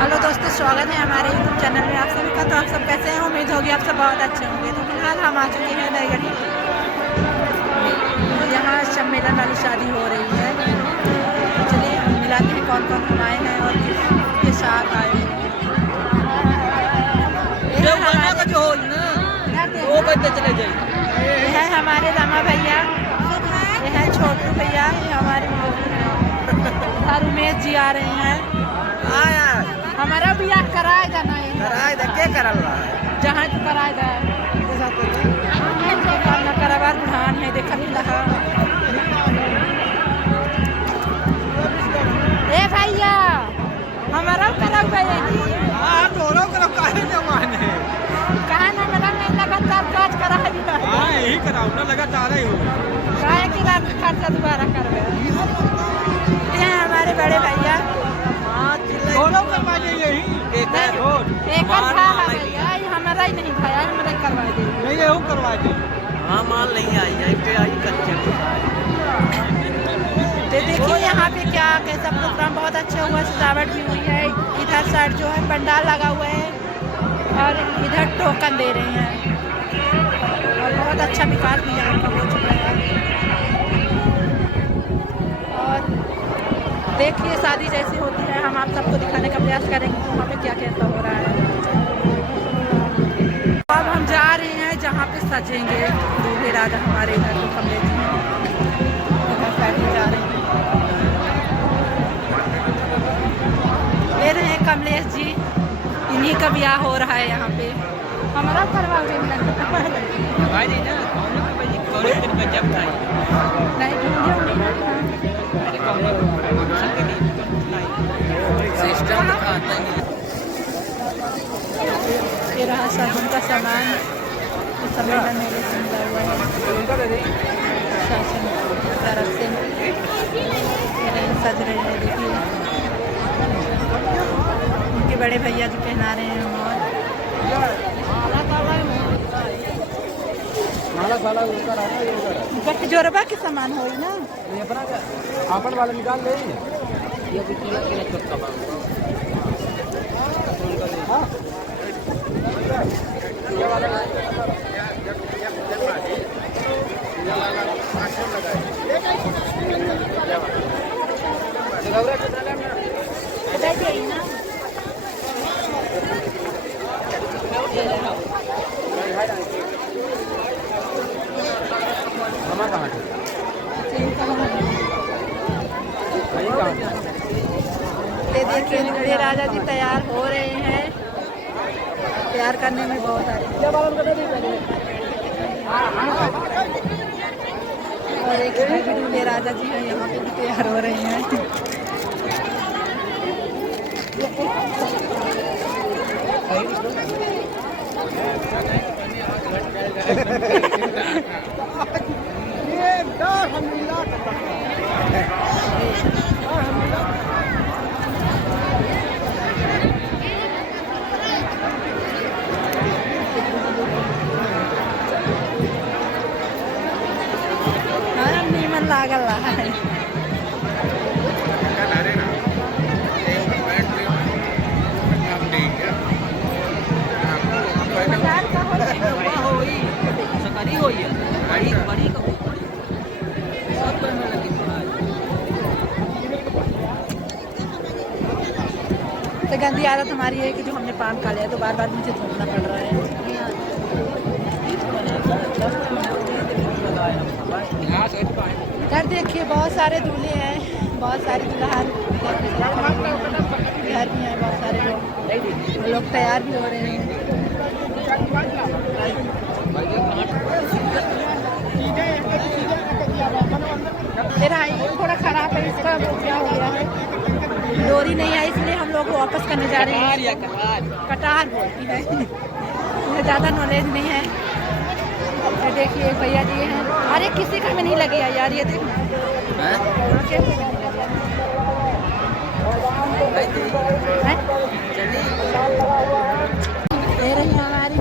Hello दोस्तों, स्वागत है हमारे यूट्यूब चैनल में आप सभी का। तो आप सब कैसे हैं? उम्मीद होगी आप सब बहुत अच्छे होंगे। तो फिलहाल हम आ चुके हैं नईगढ़ी। यहाँ सम्मेलन वाली शादी हो रही है। तो चलिए हम मिलाते हैं कौन कौन हम आए हैं और किसके साथ आए हैं। ये है हमारे रमा भैया, ये है छोटू भैया, ये हमारे उमेश जी आ रहे हैं। हमारा बियाह कराए जाना है, जहाँ तो कराए जाए न कराबार बुढ़ान है देखा नहीं लगा। ए भैया हमारा करा कहा ना मेरा नहीं लगातार काज करा यही कराऊ ना लगातार ही हो की खर्चा दोबारा कर हमारे बड़े भैया हमारा ही नहीं खाया, हमारा करवा दे नहीं करवा दे। हाँ माल नहीं आई कच्चे। तो देखिए यहाँ पे क्या कैसा प्रोग्राम बहुत अच्छा हुआ, सजावट भी हुई है। इधर साइड जो है पंडाल लगा हुआ है और इधर टोकन दे रहे हैं और बहुत अच्छा विकास भी यहाँ का हो चुका है। और देखिए शादी जैसी होती है, हम आप सबको दिखाने का प्रयास करेंगे कि वहाँ पे क्या कैसा हो रहा है। अब हम जा रहे हैं जहाँ पे सजेंगे दूल्हे राजा हमारे इधर तो कमलेश जी जा रहे हैं। ये रहे कमलेश जी, इन्हीं का ब्याह हो रहा है यहाँ पे। हमारा करवा ये रहा साबुन का सामान, सम्मेलन मेले से मिला हुआ है शासन की तरफ से। सज रहे हैं, देखिए उनके बड़े भैया जी पहना रहे हैं। और जोरबा के सामान हो ना आपन वाले निकाल ले। ये देखिए दूल्हे राजा जी तैयार हो रहे हैं। तैयार करने में बहुत और एक दूल्हे राजा जी हैं यहाँ पे भी तैयार हो रहे हैं। नीमन लागल है। तो गंदी आदत हमारी है कि जो हमने पान खा लिया तो बार बार मुझे थूकना पड़ रहा है। घर देखिए बहुत सारे दूल्हे हैं, बहुत सारे दुल्हन, घर भी हैं, बहुत सारे लोग तैयार भी हो रहे हैं। फिर थोड़ा खराब है, इसका क्या हो गया है, डोरी नहीं आई इसलिए हम लोग वापस करने जा रहे हैं। कटार बोलती है, मुझे ज़्यादा नॉलेज नहीं है। ये देखिए भैया जी हैं, अरे किसी का भी नहीं लगे यार, ये देखो दे रही हमारी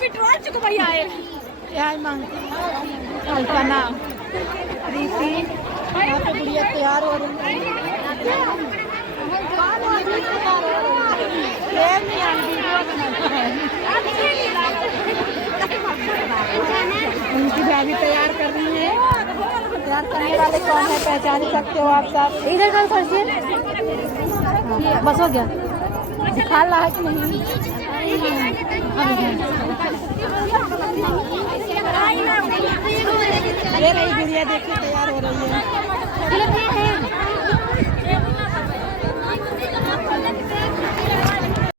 पेट्रोल चुक भैया कल्पना प्रीति, यहाँ पे गुड़िया तैयार हो रही है। अभी तैयार कर रही है। तैयार करने वाले कौन है पहचान ही सकते हो आप सब। इधर कौन खर्चे बस हो गया खा रहा है कि नहीं? ये रही गुड़िया देखिए तैयार हो रही है।